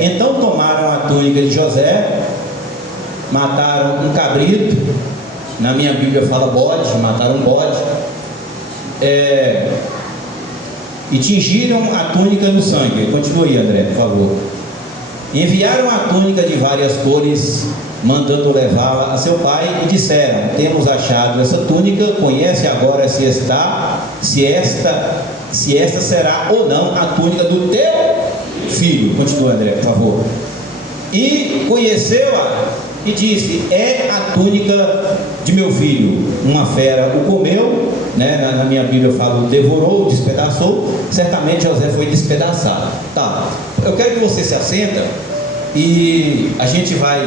Então tomaram a túnica de José, mataram um cabrito, na minha Bíblia fala bode, mataram um bode, e tingiram a túnica no sangue. Continua aí, André, por favor. Enviaram a túnica de várias cores, mandando levá-la a seu pai, e disseram: temos achado essa túnica, conhece agora se esta será ou não a túnica do teu filho. Continua, André, por favor. E conheceu-a e disse: é a túnica de meu filho. Uma fera o comeu, né? Na minha Bíblia eu falo devorou, despedaçou. Certamente José foi despedaçado. Tá, eu quero que você se assenta e a gente vai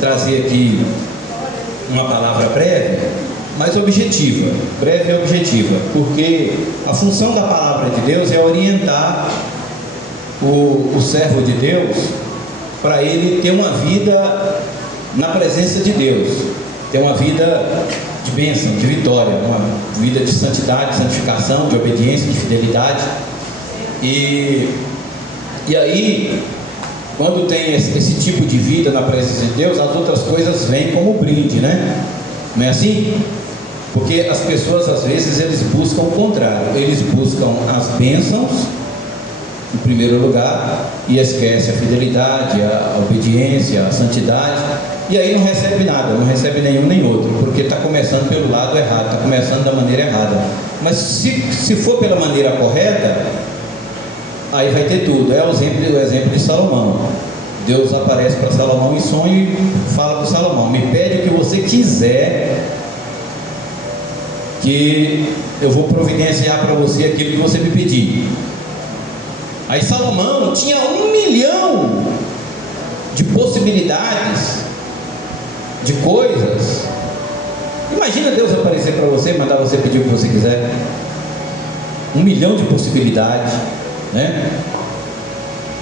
trazer aqui uma palavra breve, mas objetiva. Breve e objetiva, porque a função da palavra de Deus é orientar o servo de Deus para ele ter uma vida na presença de Deus, ter uma vida de bênção, de vitória, uma vida de santidade, de santificação, de obediência, de fidelidade. E aí, quando tem esse tipo de vida na presença de Deus, as outras coisas vêm como brinde, né? Não é assim? Porque as pessoas, às vezes, eles buscam o contrário. Eles buscam as bênçãos em primeiro lugar e esquece a fidelidade, a obediência, a santidade, e aí não recebe nada, não recebe nenhum nem outro, porque está começando pelo lado errado, está começando da maneira errada. Mas se for pela maneira correta, aí vai ter tudo. É o exemplo de Salomão. Deus aparece para Salomão em sonho e fala para Salomão: me pede o que você quiser, que eu vou providenciar para você aquilo que você me pedir. Aí Salomão tinha 1 milhão de possibilidades, de coisas. Imagina Deus aparecer para você, mandar você pedir o que você quiser. 1 milhão de possibilidades, né?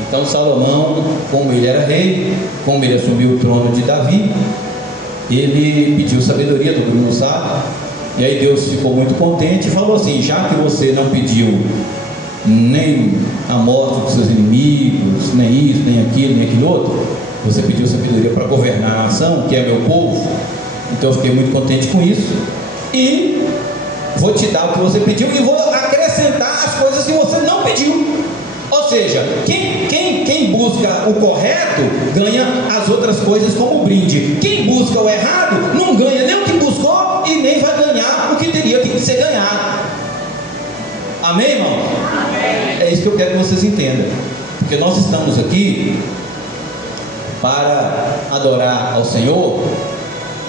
Então Salomão, como ele era rei, como ele assumiu o trono de Davi, ele pediu sabedoria do Bruno Sá. E aí Deus ficou muito contente e falou assim: já que você não pediu nem a morte dos seus inimigos, nem isso, nem aquilo outro, você pediu sabedoria para governar a nação, que é meu povo. Então eu fiquei muito contente com isso, e vou te dar o que você pediu, e vou acrescentar as coisas que você não pediu. Ou seja, quem busca o correto ganha as outras coisas como brinde. Quem busca o errado não ganha nem o que buscou e nem vai ganhar o que teria que ser ganhado. Amém, irmão? Amém. É isso que eu quero que vocês entendam, porque nós estamos aqui para adorar ao Senhor,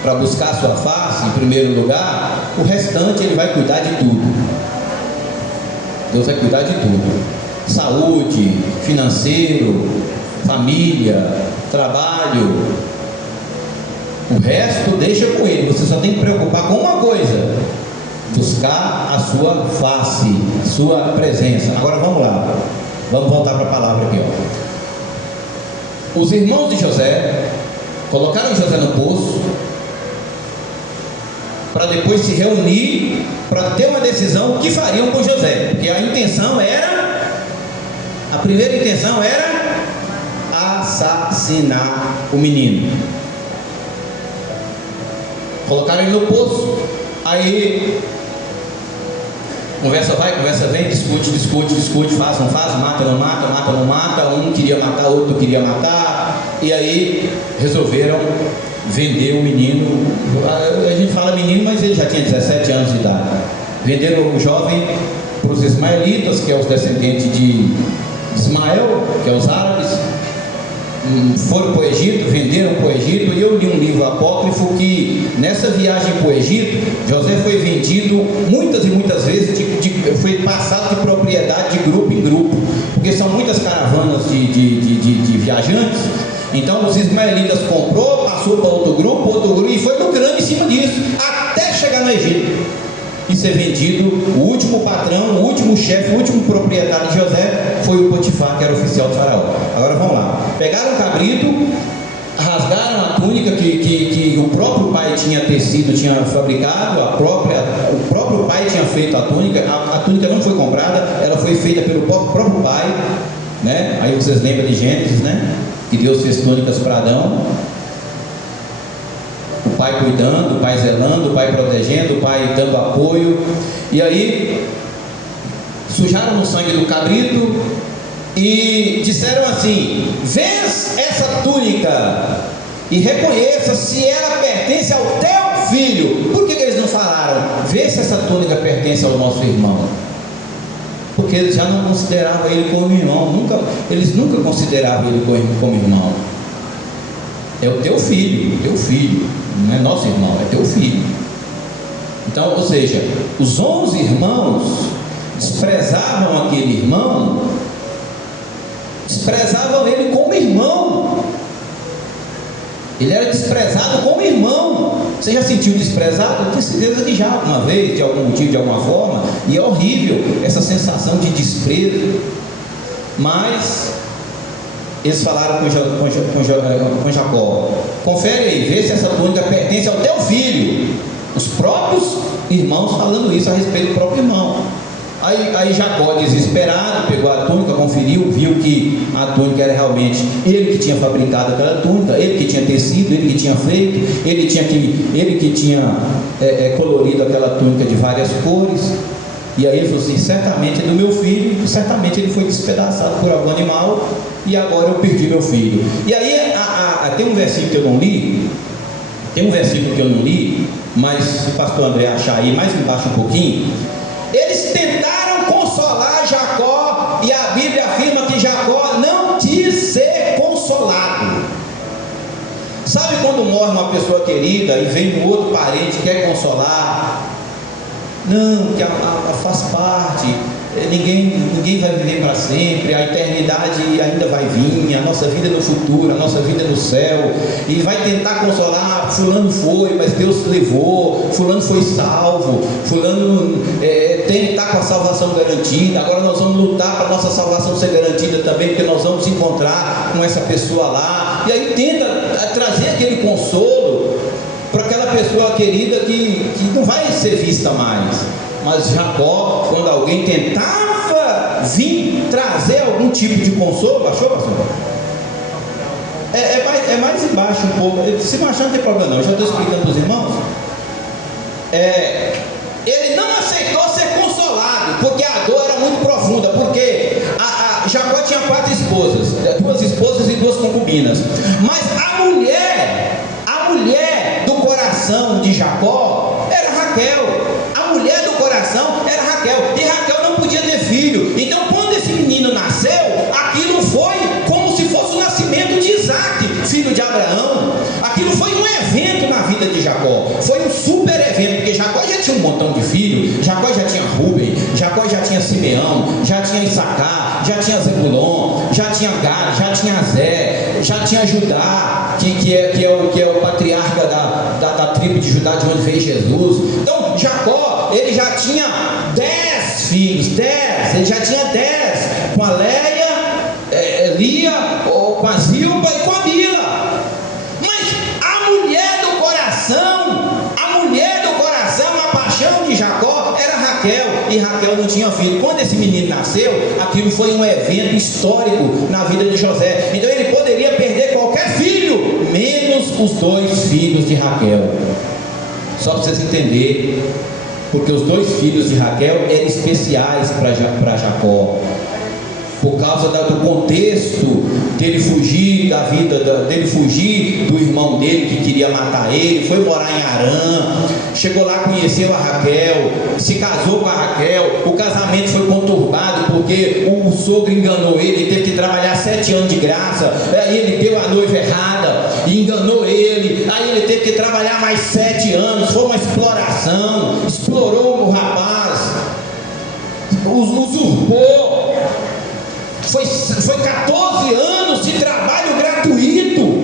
para buscar a sua face em primeiro lugar. O restante Ele vai cuidar de tudo. Deus vai cuidar de tudo: saúde, financeiro, família, trabalho. O resto deixa com Ele. Você só tem que preocupar com uma coisa: buscar a sua face, sua presença. Agora vamos lá, vamos voltar para a palavra aqui, ó. Os irmãos de José colocaram José no poço para depois se reunir para ter uma decisão o que fariam com José, porque a primeira intenção era assassinar o menino. Colocaram ele no poço. Aí conversa vai, conversa vem, discute, faz, não faz, mata, não mata, um queria matar, outro queria matar, e aí resolveram vender o menino. A gente fala menino, mas ele já tinha 17 anos de idade. Venderam o jovem para os ismaelitas, que é os descendentes de Ismael, que é os árabes. Foram para o Egito, venderam para o Egito. E eu li um livro apócrifo que nessa viagem para o Egito, José foi vendido muitas e muitas vezes, foi passado de propriedade de grupo em grupo, porque são muitas caravanas de viajantes. Então os ismaelitas comprou, passou para outro grupo, e foi lucrando em cima disso até chegar no Egito e ser vendido. O último patrão, o último chefe, o último proprietário de José foi o Potifar, que era oficial de Faraó. Agora vamos lá. Pegaram o cabrito, rasgaram a túnica que o próprio pai tinha tecido, tinha fabricado, o próprio pai tinha feito a túnica. A túnica não foi comprada, ela foi feita pelo próprio pai, né? Aí vocês lembram de Gênesis, né? Que Deus fez túnicas para Adão. O pai cuidando, o pai zelando, o pai protegendo, o pai dando apoio. E aí sujaram no sangue do cabrito e disseram assim: vês essa túnica e reconheça se ela pertence ao teu filho. Por que eles não falaram: vê se essa túnica pertence ao nosso irmão? Porque eles já não consideravam ele como irmão. Eles nunca consideravam ele como irmão. É o teu filho, não é nosso irmão, é teu filho. Então, ou seja, os 11 irmãos desprezavam aquele irmão, desprezavam ele como irmão. Ele era desprezado como irmão. Você já sentiu desprezado? Eu tenho certeza que já, alguma vez, de algum motivo, de alguma forma. E é horrível essa sensação de desprezo. Mas eles falaram com Jacó: confere aí, vê se essa túnica pertence ao teu filho. Os próprios irmãos falando isso a respeito do próprio irmão. Aí Jacó, desesperado, pegou a túnica, conferiu, viu que a túnica era realmente ele que tinha fabricado aquela túnica, ele que tinha tecido, ele que tinha feito, ele que tinha colorido aquela túnica de várias cores. E aí ele falou assim: certamente é do meu filho, certamente ele foi despedaçado por algum animal, e agora eu perdi meu filho. E aí tem um versículo que eu não li, mas se o pastor André achar aí mais embaixo um pouquinho, eles tentaram consolar Jacó, e a Bíblia afirma que Jacó não quis ser consolado. Sabe quando morre uma pessoa querida e vem um outro parente que quer consolar? Não, que faz parte, ninguém vai viver para sempre, a eternidade ainda vai vir, a nossa vida no futuro, a nossa vida no céu, e vai tentar consolar: fulano foi, mas Deus levou, fulano foi salvo, fulano está com a salvação garantida, agora nós vamos lutar para a nossa salvação ser garantida também, porque nós vamos encontrar com essa pessoa lá. E aí tenta trazer aquele consolo para aquela pessoa querida que não vai ser vista mais. Mas Jacó, quando alguém tentava vir trazer algum tipo de consolo, achou, pastor? É mais embaixo um pouco. Se não achar, não tem problema não, eu já estou explicando para os irmãos. Ele não aceitou ser consolado, porque a dor era muito profunda, porque Jacó tinha 4 esposas, 2 esposas e 2 concubinas. Mas a mulher do coração de Jacó era Raquel. A mulher do coração era Raquel, e Raquel não podia ter filho. Então, quando esse menino nasceu, aquilo foi como se fosse o nascimento de Isaac, filho de Abraão. Aquilo foi um evento na vida de Jacó, foi um super evento, porque Jacó já tinha um montão de filhos. Jacó já tinha Rúben, Jacó já tinha Simeão, já tinha Issacar, já tinha Zebulon, já tinha Gad, já tinha Zé, já tinha Judá, que é o patriarca da tribo de Judá, de onde veio Jesus. Então Jacó, ele já tinha 10 filhos, ele já tinha 10, com a Leia, Lia, com a Zilpa e com a Bila. Mas a mulher do coração, a paixão de Jacó era Raquel, e Raquel não tinha filho. Quando esse menino nasceu, aquilo foi um evento histórico na vida de José. Então ele poderia perder qualquer filho, menos os 2 filhos de Raquel. Só para vocês entenderem, porque os 2 filhos de Raquel eram especiais para Jacó, por causa do contexto dele fugir da vida, dele fugir do irmão dele que queria matar ele. Foi morar em Harã, chegou lá, conheceu a Raquel, se casou com a Raquel. O casamento foi conturbado porque o sogro enganou ele, teve que trabalhar 7 anos de graça. Aí ele deu a noiva errada e enganou ele. Aí ele teve que trabalhar mais 7 anos. Foi uma exploração, explorou o rapaz, usurpou. Foi 14 anos de trabalho gratuito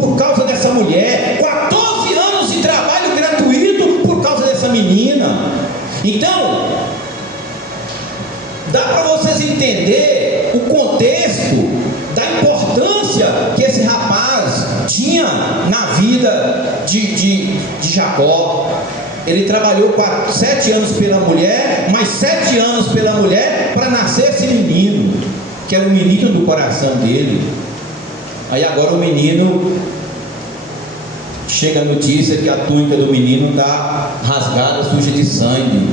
por causa dessa mulher, 14 anos de trabalho gratuito por causa dessa menina. Então, dá para vocês entenderem o contexto da importância que esse rapaz tinha na vida de Jacó. Ele trabalhou 7 anos pela mulher, mais 7 anos pela mulher para nascer esse menino. que era o menino do coração dele. Aí agora o menino, chega a notícia que a túnica do menino está rasgada, suja de sangue.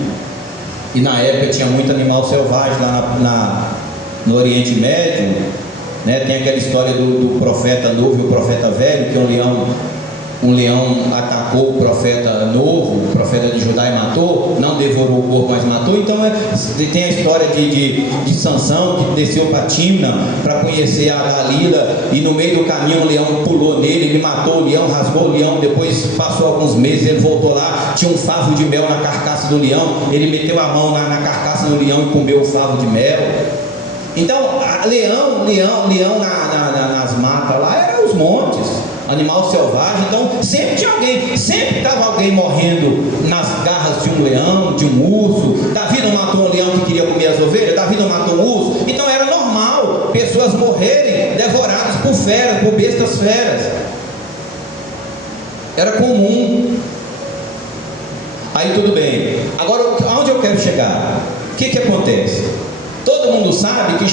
E na época tinha muito animal selvagem lá no Oriente Médio, né? Tem aquela história do profeta novo e o profeta velho, que um leão atacou o profeta novo, o profeta de Judá, e matou, não devorou o corpo, mas matou. Então tem a história de Sansão, que desceu para Timna para conhecer a Dalila, e no meio do caminho o leão pulou nele, ele matou o leão, rasgou o leão. Depois passou alguns meses, ele voltou lá, tinha um favo de mel na carcaça do leão, ele meteu a mão na carcaça do leão e comeu o favo de mel. Então leão nas matas lá, eram os montes, animal selvagem. Então sempre tinha alguém, sempre estava alguém morrendo nas garras de um leão, de um urso. Davi não matou um leão que queria comer as ovelhas, Davi não matou um urso. Então era normal pessoas morrerem devoradas por feras, por bestas feras, era comum. Aí tudo bem, agora aonde eu quero chegar? O que acontece? Todo mundo sabe que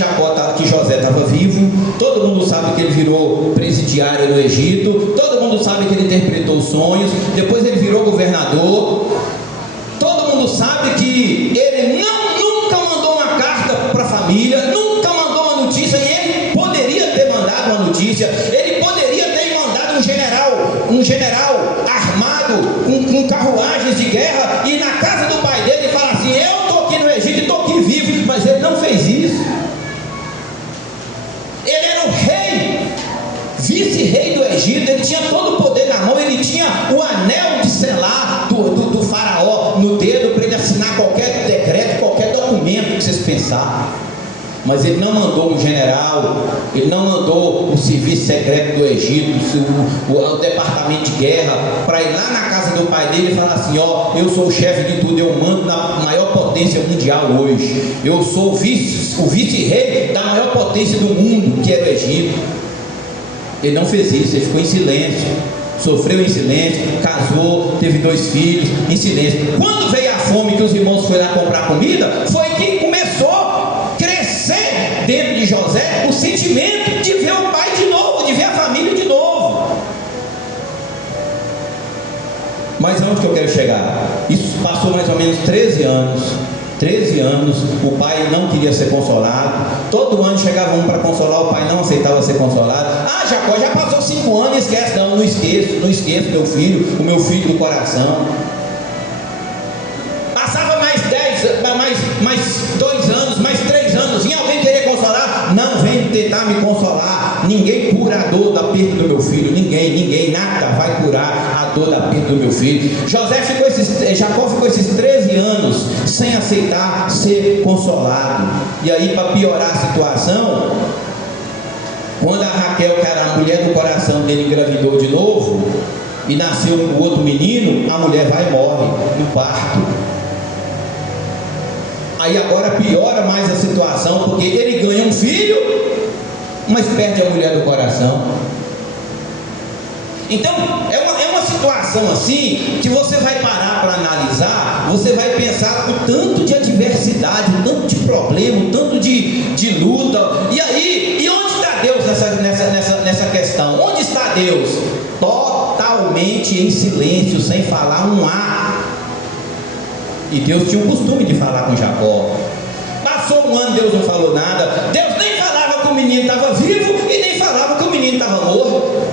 José estava vivo, todo mundo sabe que ele virou presidiário no Egito, todo mundo sabe que ele interpretou sonhos, depois ele virou governador. Todo mundo sabe que ele nunca mandou uma carta para a família, nunca mandou uma notícia, e ele poderia ter mandado uma notícia, ele poderia ter mandado um general armado com carruagens de guerra, e na casa do pai dele falar assim: eu estou aqui no Egito e estou aqui vivo. Mas ele não fez isso. Ele era o rei, vice-rei do Egito, ele tinha todo o poder na mão, ele tinha o anel de selar do faraó no dedo para ele assinar qualquer decreto, qualquer documento que vocês pensarem. Mas ele não mandou um general, ele não mandou o serviço secreto do Egito, o departamento de guerra, para ir lá na casa do pai dele e falar assim: ó, eu sou o chefe de tudo, eu mando na maior potência mundial hoje, eu sou o vice-rei da maior potência do mundo, que é o Egito. Ele não fez isso, ele ficou em silêncio, sofreu em silêncio, casou, teve 2 filhos, em silêncio. Quando veio a fome, que os irmãos foram lá comprar comida, foi que começou a crescer dentro de José o sentimento de ver o pai de novo, de ver a família de novo. Mas aonde que eu quero chegar? Isso passou mais ou menos 13 anos. 13 anos, o pai não queria ser consolado. Todo ano chegava um para consolar, o pai não aceitava ser consolado. Ah, Jacó, já passou 5 anos, esquece. Não esqueço teu filho, o meu filho do coração. Passava mais 2 anos, mais 3 anos, vinha alguém querer consolar? Não, vem tentar me consolar. Ninguém cura a dor da perda do meu filho, ninguém, nada vai curar a dor da perda do meu filho. Jacó ficou esses 13 anos sem aceitar ser consolado. E aí, para piorar a situação, quando a Raquel, que era a mulher do coração dele, engravidou de novo e nasceu um outro menino, a mulher vai e morre no parto. Aí agora piora mais a situação, porque ele ganha um filho, mas perde a mulher do coração. Então é uma situação assim, que você vai parar para analisar, você vai pensar o tanto de adversidade, o tanto de problema, o tanto de luta. E aí, e onde está Deus nessa questão? Onde está Deus? Totalmente em silêncio, sem falar um A. E Deus tinha o costume de falar com Jacó. Passou um ano, Deus não falou nada. Deus nem falava que o menino estava vivo e nem falava que o menino estava morto.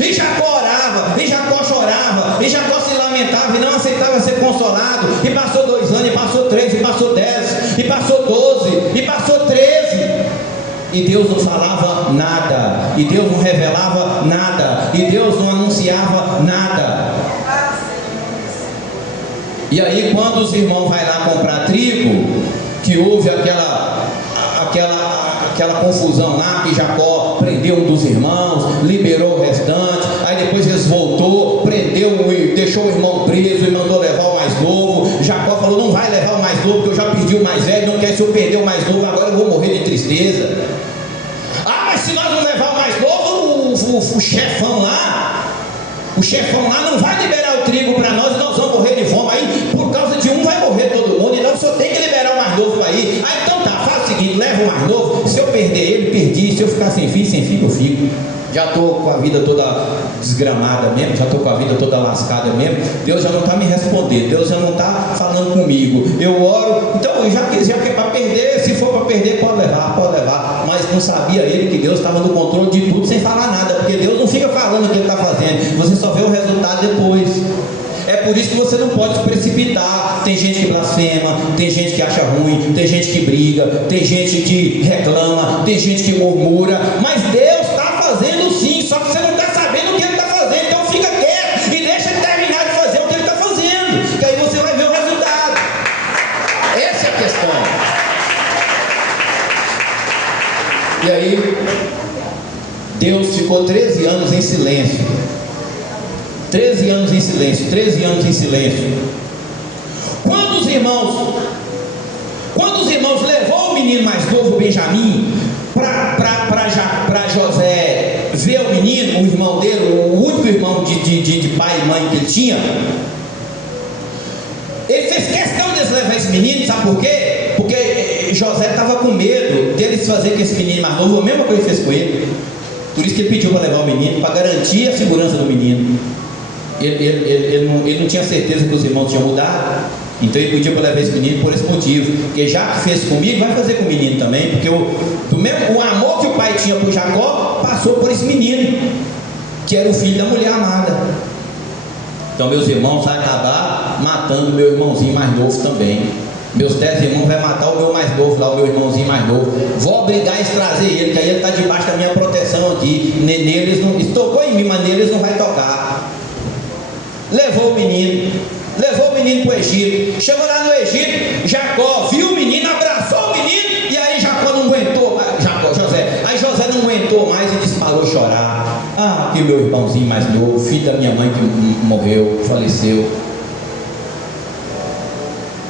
E Jacó orava, e Jacó chorava, e Jacó se lamentava e não aceitava ser consolado. E passou 2 anos, e passou 3, e passou 10, e passou 12, e passou 13. E Deus não falava nada, e Deus não revelava nada, e Deus não anunciava nada. E aí, quando os irmãos vão lá comprar trigo, que houve aquela confusão lá, que Jacó prendeu um dos irmãos, liberou o restante, aí depois eles voltou, prendeu e deixou o irmão preso e mandou levar o mais novo. Jacó falou: não vai levar o mais novo, porque eu já perdi o mais velho, não quer, se eu perder o mais novo, agora eu vou morrer de tristeza. Ah, mas se nós não levar o mais novo, o chefão lá não vai liberar o trigo para nós e nós vamos morrer de fome. Aí por causa de um vai morrer todo mundo, então o senhor tem que liberar o mais novo para ir. Aí então tá, faz o seguinte, leva o mais novo, se eu perder ele, perdi. Se eu ficar sem filho, eu fico. Já estou com a vida toda desgramada mesmo, já estou com a vida toda lascada mesmo. Deus já não está me respondendo, Deus já não está falando comigo. Eu oro, então já que é para perder, se for para perder, pode levar. Mas não sabia ele que Deus estava no controle de tudo sem falar nada, porque Deus não fica falando o que ele está fazendo, você só vê o resultado depois. É por isso que você não pode se precipitar. Tem gente que blasfema, tem gente que acha ruim, tem gente que briga, tem gente que reclama, tem gente que murmura, mas Deus está fazendo sim, só que você não está sabendo o que ele está fazendo. Então fica quieto e deixa ele terminar de fazer o que ele está fazendo, que aí você vai ver o resultado. Essa é a questão. E aí Deus ficou 13 anos em silêncio. 13 anos em silêncio. Quando os irmãos levou o menino mais novo, Benjamim, para José ver o menino, o irmão dele, o único irmão de pai e mãe que ele tinha, ele fez questão de levar esse menino, sabe por quê? Porque José estava com medo deles fazer com esse menino mais novo a mesma coisa que fez com ele. Por isso que ele pediu para levar o menino, para garantir a segurança do menino. Ele não tinha certeza que os irmãos tinham mudado, então ele pediu para levar esse menino por esse motivo, porque já que fez comigo, vai fazer com o menino também, porque o amor que o pai tinha por Jacó passou por esse menino, que era o filho da mulher amada. Então meus irmãos vão acabar matando meu irmãozinho mais novo também. Meus 10 irmãos vão matar o meu mais novo lá, o meu irmãozinho mais novo. Vou obrigar a trazer ele, que aí ele está debaixo da minha proteção aqui. Neles não, tocou em mim, mas neles não vai tocar. Levou o menino para o Egito. Chegou lá no Egito, Jacó viu o menino, abraçou o menino, e aí Jacó não aguentou, aí José não aguentou mais e disparou a chorar. Ah, que meu irmãozinho mais novo, filho da minha mãe que morreu, faleceu.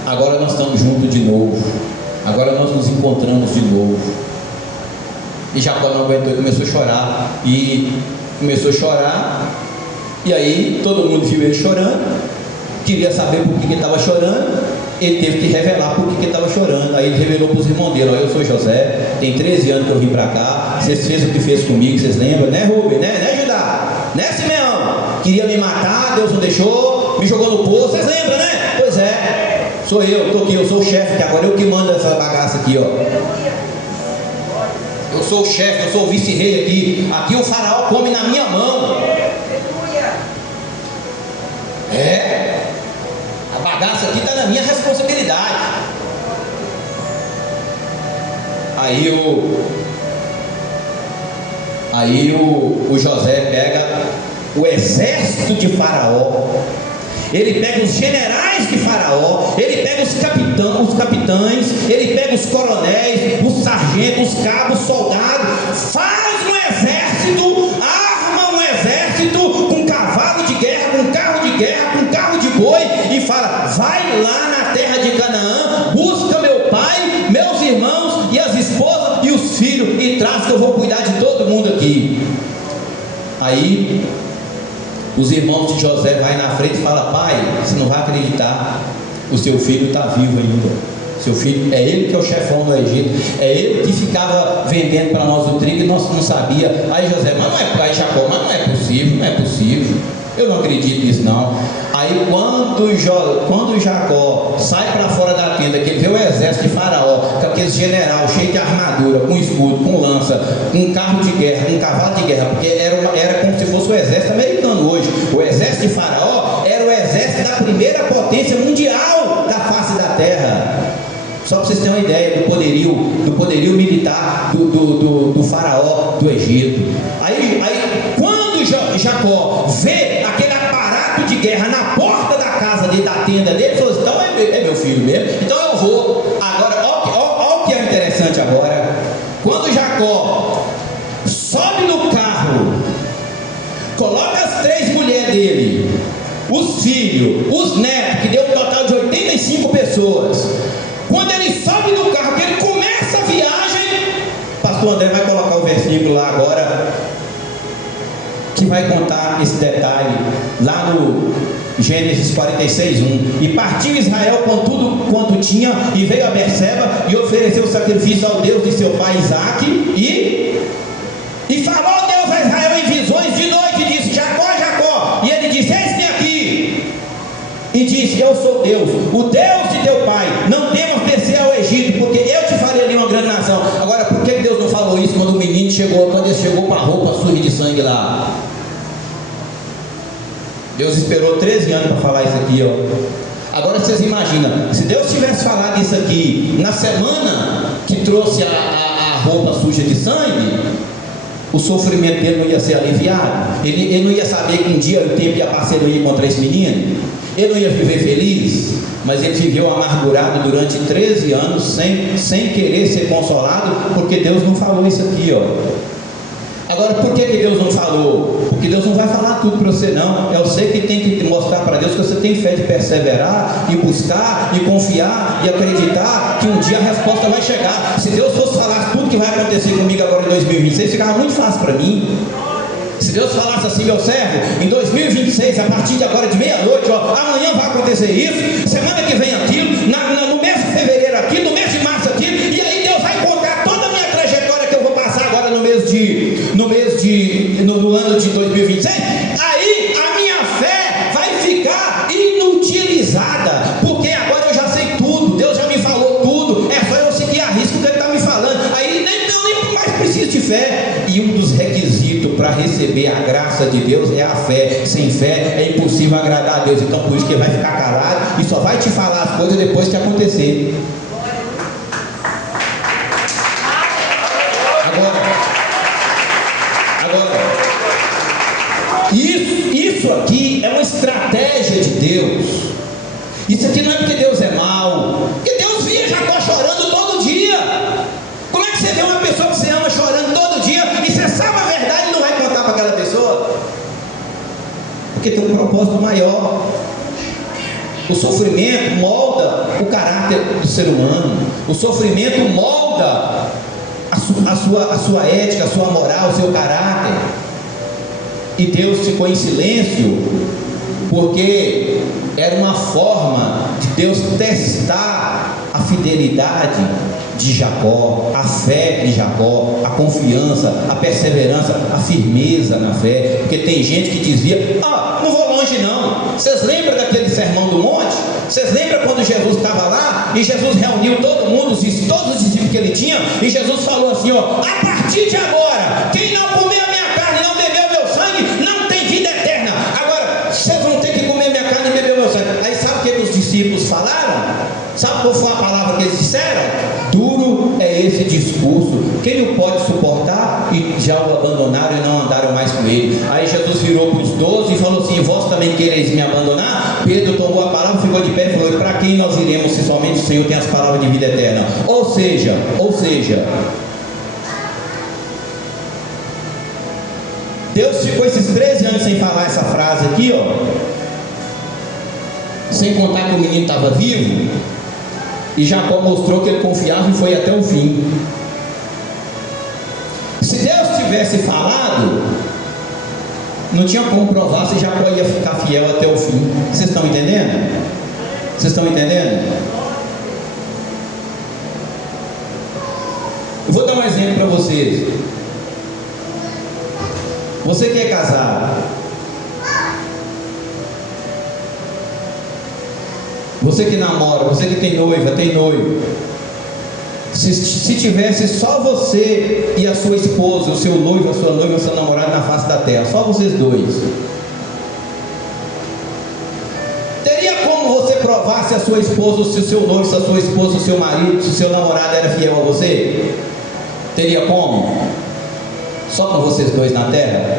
Agora nós estamos juntos de novo, agora nós nos encontramos de novo. E Jacó não aguentou e começou a chorar. E aí todo mundo viu ele chorando, queria saber por que ele estava chorando. Ele teve que revelar por que ele estava chorando. Aí ele revelou para os irmãos dele: eu sou José, tem 13 anos que eu vim para cá, vocês fez o que fez comigo, vocês lembram, né Rubem, né Judá, né Simeão? Queria me matar, Deus não deixou, me jogou no poço, vocês lembram, né? Pois é, sou eu, estou aqui, eu sou o chefe, que agora eu que mando essa bagaça aqui, ó. Eu sou o chefe, eu sou o vice-rei aqui. Aqui o faraó come na minha mão. A bagaça aqui está na minha responsabilidade. Aí o José pega o exército de Faraó, ele pega os generais de Faraó, ele pega os capitães, ele pega os coronéis, os sargentos, os cabos, soldados, faz um exército, arma um exército com cavalo de guerra, com carro de guerra, com carro de boi, e fala: vai lá na terra de Canaã, busca meu pai, meus irmãos e as esposas e os filhos, e traz que eu vou cuidar de todo mundo aqui. Aí os irmãos de José vai na frente e fala: pai, você não vai acreditar, o seu filho está vivo ainda. Seu filho, é ele que é o chefão do Egito, é ele que ficava vendendo para nós o trigo e nós não sabia. Aí José: mas não é pai, Jacó, mas não é possível, eu não acredito nisso não. Aí quando Jacó sai para fora da tenda, que ele vê o exército de Faraó, com aqueles general cheio de armadura, com escudo, com lança, com carro de guerra, com cavalo de guerra, porque era como se fosse o exército americano hoje. O exército de Faraó era o exército da primeira potência mundial da face da terra. Só para vocês terem uma ideia do poderio militar do Faraó do Egito. Aí quando Jacó vê aquele aparato de guerra na porta da casa dele, da tenda dele, ele falou assim: então é meu filho mesmo, então eu vou. Agora, olha o que é interessante agora. Quando Jacó sobe no carro, coloca as 3 mulheres dele, os filhos, os netos, que deu um total de 85 pessoas. Quando ele sobe no carro, que ele começa a viagem, pastor André vai colocar o versículo lá agora, que vai contar esse detalhe, lá Gênesis 46:1. E partiu Israel com tudo quanto tinha, e veio a Berseba, e ofereceu sacrifício ao Deus de seu pai Isaque, e falou Deus a Israel em visões de noite, e disse: Jacó, Jacó. E ele disse: eis-me aqui. E disse: eu sou Deus, o Deus de teu pai. Não temas descer ao Egito, porque eu te farei ali uma grande nação. Agora, por que Deus não falou isso quando o menino chegou, quando ele chegou com a roupa suja de sangue lá? Deus esperou 13 anos para falar isso aqui, ó. Agora vocês imaginam, se Deus tivesse falado isso aqui na semana que trouxe a roupa suja de sangue, o sofrimento dele não ia ser aliviado. Ele não ia saber que um dia o tempo ia passar, ele ia contra esse menino. Ele não ia viver feliz, mas ele viveu amargurado durante 13 anos, sem querer ser consolado, porque Deus não falou isso aqui, ó. Agora, por que Deus não falou? Porque Deus não vai falar tudo para você, não. É você que tem que mostrar para Deus que você tem fé de perseverar, e buscar, e confiar, e acreditar que um dia a resposta vai chegar. Se Deus fosse falar tudo que vai acontecer comigo agora em 2026, ficava muito fácil para mim. Se Deus falasse assim: meu servo, em 2026, a partir de agora de meia-noite, ó, amanhã vai acontecer isso, semana que vem aquilo, no mês de fevereiro aquilo, no mês de março aquilo, e aí Deus vai contar toda a minha trajetória que eu vou passar agora no ano de 2026, aí a minha fé vai ficar inutilizada, porque agora eu já sei tudo, Deus já me falou tudo, é só eu seguir a risco que Ele está me falando, aí nem mais preciso de fé. E um dos requisitos para receber a graça de Deus é a fé. Sem fé é impossível agradar a Deus. Então por isso que Ele vai ficar calado e só vai te falar as coisas depois que acontecer. Agora, isso aqui é uma estratégia de Deus. Isso aqui não é porque Deus é mau, porque Deus via Jacó chorando todo dia. Como é que você vê uma pessoa que você ama chorando todo dia e você sabe a verdade e não vai contar para aquela pessoa? Porque tem um propósito maior. O sofrimento molda o caráter do ser humano. O sofrimento molda a sua ética, a sua moral, o seu caráter. E Deus ficou em silêncio porque era uma forma de Deus testar a fidelidade de Jacó, a fé de Jacó, a confiança, a perseverança, a firmeza na fé. Porque tem gente que dizia: não vou longe não. Vocês lembram daquele sermão do monte? Vocês lembram quando Jesus estava lá e Jesus reuniu todo mundo, todos os discípulos que ele tinha, e Jesus falou assim: a partir de agora, quem não comer a minha carne, não beber o meu sangue, não tem vida eterna. Agora vocês vão ter que comer minha carne e beber o meu sangue. Aí sabe o que os discípulos falaram? Sabe qual foi a palavra que eles disseram? Duro é esse discurso, quem o pode suportar? E já o abandonaram e não andaram mais com ele. Aí Jesus virou para os 12 e falou assim: vós também quereis me abandonar? Pedro tomou a palavra, ficou de pé e falou: para quem nós iremos, se somente o Senhor tem as palavras de vida eterna? Ou seja, Deus ficou esses 13 anos sem falar essa frase aqui, sem contar que o menino estava vivo. E Jacó mostrou que ele confiava e foi até o fim. Se Deus tivesse falado, não tinha como provar se Jacó ia ficar fiel até o fim. Vocês estão entendendo? Vocês estão entendendo? Eu vou dar um exemplo para vocês. Você que é casado, você que namora, você que tem noiva, tem noivo, se tivesse só você e a sua esposa, o seu noivo, a sua noiva, o seu namorado na face da terra, só vocês dois, teria como você provar se a sua esposa, se o seu noivo, se a sua esposa, o seu marido, se o seu namorado era fiel a você? Teria como? Só com vocês dois na terra?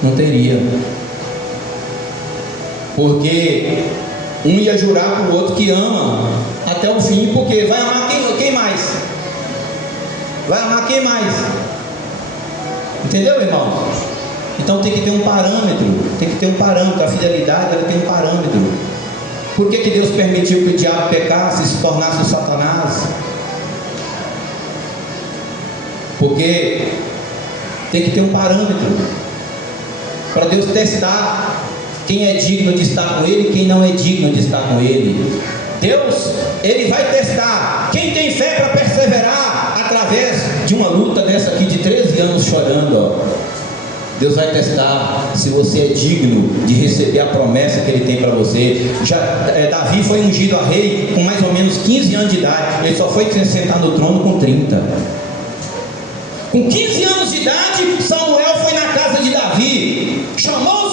Não teria. Porque um ia jurar para o outro que ama até o fim, porque vai amar quem mais? Vai amar quem mais? Entendeu, irmão? Então tem que ter um parâmetro. A fidelidade, ela tem um parâmetro. Por que Deus permitiu que o diabo pecasse e se tornasse o Satanás? Porque tem que ter um parâmetro para Deus testar quem é digno de estar com Ele e quem não é digno de estar com Ele. Deus, Ele vai testar quem tem fé para perseverar através de uma luta dessa aqui de 13 anos chorando, ó. Deus vai testar se você é digno de receber a promessa que Ele tem para você. Davi foi ungido a rei com mais ou menos 15 anos de idade. Ele só foi sentar no trono com 30. Com 15 anos de idade, Samuel foi na casa de Davi, chamou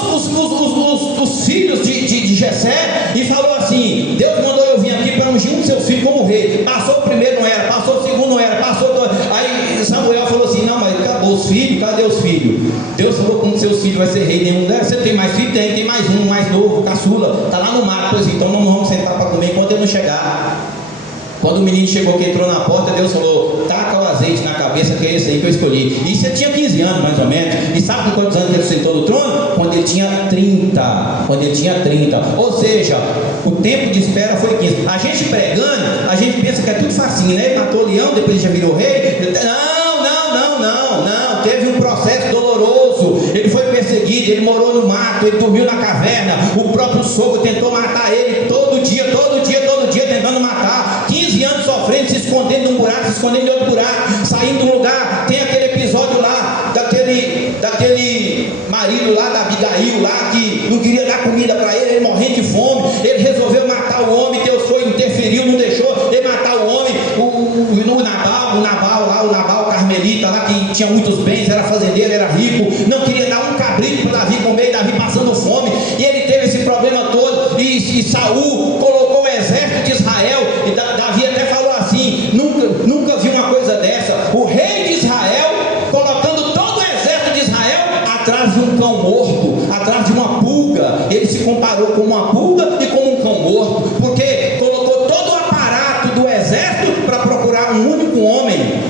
os filhos de Jessé e falou assim: Deus mandou eu vir aqui para ungir um dos seus filhos como rei. Passou o primeiro, não era. Passou o segundo, não era. Passou o... Aí Samuel falou assim: não, mas acabou os filhos, cadê os filhos? Deus falou que um dos seus filhos vai ser rei. Nenhum deles. Você tem mais filho? Tem mais um, mais novo, caçula, está lá no mato. Pois então não vamos sentar para comer enquanto ele não chegar. Quando o menino chegou, que entrou na porta, Deus falou: taca o azeite na cabeça, que é esse aí que eu escolhi. E você tinha 15 anos mais ou menos. E sabe com quantos anos ele sentou no trono? Quando ele tinha 30. Quando ele tinha 30. Ou seja, o tempo de espera foi 15. A gente pregando, a gente pensa que é tudo facinho, né? Ele matou o leão, depois já virou rei. Não. Teve um processo doloroso. Ele foi perseguido, ele morou no mato, ele dormiu na caverna. O próprio sogro tentou matar ele todo dia, tentando matar. 15 anos sofrendo, se escondendo de um buraco, se escondendo de outro buraco, saindo de um lugar. Tem aquele episódio lá daquele marido lá da Abigail lá, que não queria dar comida para ele, ele morrendo de fome. Ele resolveu matar o homem. Deus foi, interferiu, não deixou ele matar o homem. O Nabal carmelita lá, que tinha muitos bens, era fazendeiro, era rico, não queria dar um cabrito para Davi comer, e Davi passando fome, e ele teve esse problema todo. E Saul colocou o exército de Israel, e Davi até falou assim: nunca vi uma coisa dessa, o rei de Israel colocando todo o exército de Israel atrás de um cão morto, atrás de uma pulga. Ele se comparou com uma pulga e com um cão morto, porque colocou todo o aparato do exército para procurar um único homem.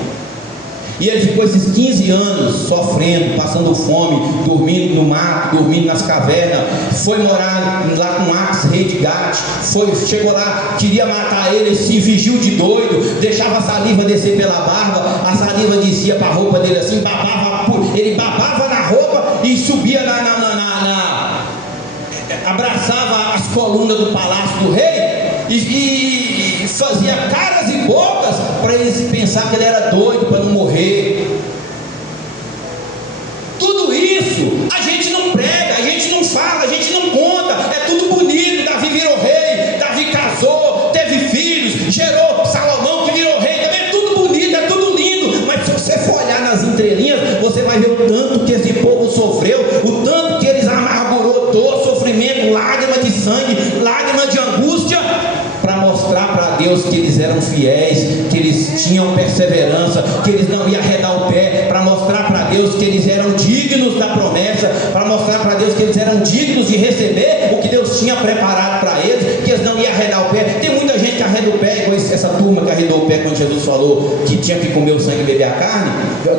E ele ficou esses 15 anos sofrendo, passando fome, dormindo no mato, dormindo nas cavernas. Foi morar lá com Ax, rei de Gate. Chegou lá, queria matar ele, se fingiu de doido, deixava a saliva descer pela barba, a saliva descia para a roupa dele assim, ele babava na roupa e subia abraçava as colunas do palácio do rei e fazia caras e bocas para eles pensar que ele era doido, para não morrer. Tudo isso a gente não prega, a gente não fala, a gente não conta. É tudo bonito. Davi virou rei, Davi casou, teve filhos, gerou Salomão que virou rei. Também é tudo bonito, é tudo lindo. Mas se você for olhar nas entrelinhas, você vai ver o tanto que esse povo sofreu, o tanto que eles amargurou, dor, sofrimento, lágrima de sangue, lágrima de angústia, para mostrar para Deus que eles eram fiéis, que eles tinham perseverança, que eles não iam arredar o pé, para mostrar para Deus que eles eram dignos da promessa, para mostrar para Deus que eles eram dignos de receber o que Deus tinha preparado para eles, que eles não iam arredar o pé. Tem muita gente que arreda o pé, igual essa turma que arredou o pé quando Jesus falou que tinha que comer o sangue e beber a carne,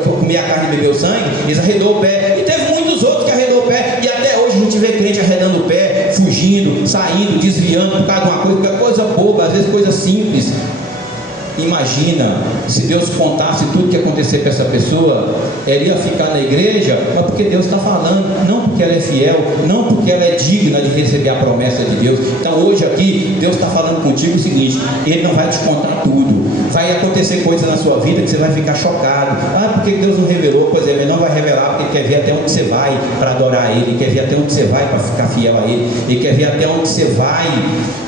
comer a carne e beber o sangue. Eles arredou o pé, e teve muitos outros que arredou o pé, e até hoje a gente vê crente arredando o pé, fugindo, saindo, desviando por causa de uma coisa boba, às vezes coisa simples. Imagina se Deus contasse tudo que ia acontecer com essa pessoa. Ela ia ficar na igreja, mas porque Deus está falando, não porque ela é fiel, não porque ela é digna de receber a promessa de Deus. Então hoje aqui Deus está falando contigo o seguinte: Ele não vai te contar tudo. Vai acontecer coisas na sua vida que você vai ficar chocado. Porque Deus não revelou? Pois é, Ele não vai revelar porque Ele quer ver até onde você vai para adorar Ele. Ele quer ver até onde você vai para ficar fiel a Ele. Ele quer ver até onde você vai,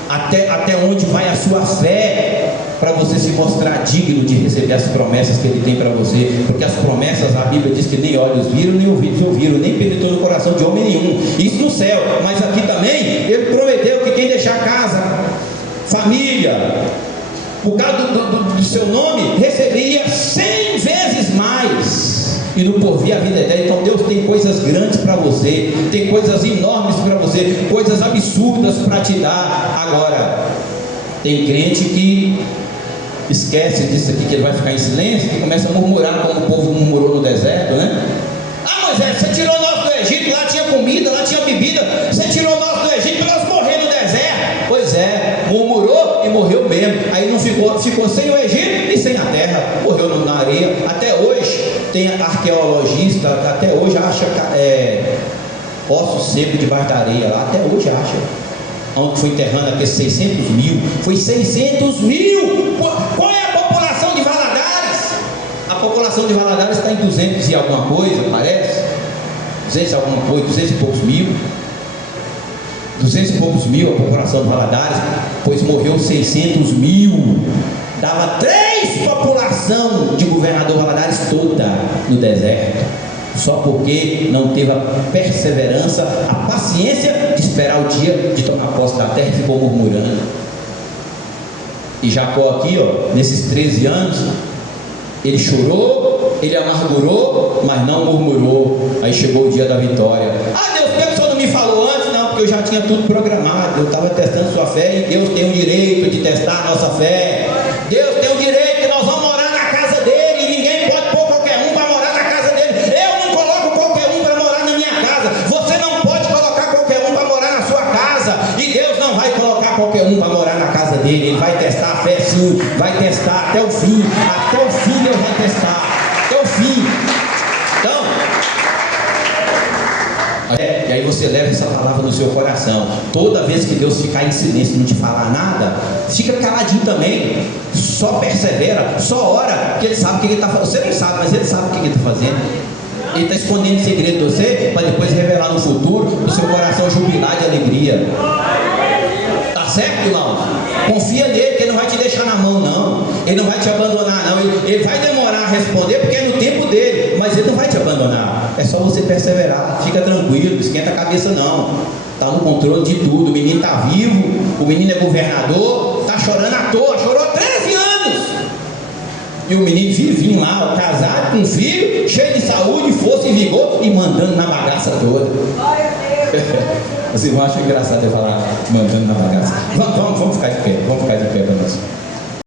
até onde vai a sua fé, para você se mostrar digno de receber as promessas que Ele tem para você. Porque as promessas, a Bíblia diz que nem olhos viram, nem ouvidos ouviram, nem penetrou no coração de homem nenhum. Isso no céu, mas aqui também Ele prometeu que quem deixar casa, família, por causa do seu nome, receberia 100 vezes mais, e no porvir a vida eterna. Então Deus tem coisas grandes para você, tem coisas enormes para você, coisas absurdas para te dar. Agora, tem crente que esquece disso aqui, que ele vai ficar em silêncio, que começa a murmurar como o povo murmurou no deserto, né? Moisés, você tirou nós do Egito, lá tinha comida, lá tinha bebida, você tirou nós do Egito para nós morrer no deserto. Pois é, murmurou e morreu mesmo. Aí não ficou sem o Egito e sem a terra, morreu na areia. Até hoje tem arqueologista, até hoje acha ossos secos debaixo da areia lá, até hoje acha. Onde foi enterrando aqueles 600 mil, foi 600 mil! Qual é a população de Valadares? A população de Valadares está em 200 e alguma coisa, parece, 200 e alguma coisa, 200 e poucos mil, 200 e poucos mil a população de Valadares, pois morreu 600 mil, dava 3 população de governador Valadares toda no deserto, só porque não teve a perseverança, a paciência de esperar o dia de tomar posse da terra e ficou murmurando. E Jacó aqui, ó, nesses 13 anos, ele chorou, ele amargurou, mas não murmurou. Aí chegou o dia da vitória. Ah, Deus, por que o Senhor não me falou antes? Não, porque eu já tinha tudo programado, eu estava testando sua fé, e Deus tem o direito de testar a nossa fé. Deus tem o direito que nós vamos morar na casa dele, e ninguém pode pôr qualquer um para morar na casa dele. Eu não coloco qualquer um para morar na minha casa, você não pode colocar qualquer um para morar na sua casa, e Deus não vai colocar qualquer um para morar na casa dele. Ele vai testar a fé, sim, vai testar até o fim Deus vai testar, até o fim. Então, e aí você leva essa palavra no seu coração. Toda vez que Deus ficar em silêncio e não te falar nada, fica caladinho também, só persevera, só ora, que ele sabe o que ele está fazendo. Você não sabe, mas ele sabe o que ele está fazendo. Ele está escondendo segredo de você, para depois revelar no futuro, o seu coração jubilar de alegria. Tá certo, irmão? Confia nele, que ele não vai te deixar na mão, não. Ele não vai te abandonar, não. Ele vai demorar a responder, porque é no tempo dele, mas ele não vai te abandonar. É só você perseverar. Fica tranquilo, não esquenta a cabeça, não. Está no controle de tudo. O menino está vivo, o menino é governador, está chorando à toa, chorou 13 anos. E o menino vivinho lá, casado com um filho, cheio de saúde, força e vigor, e mandando na bagaça toda. Vocês vão achar engraçado eu falar mandando na bagaça. Vamos ficar de pé, para nós.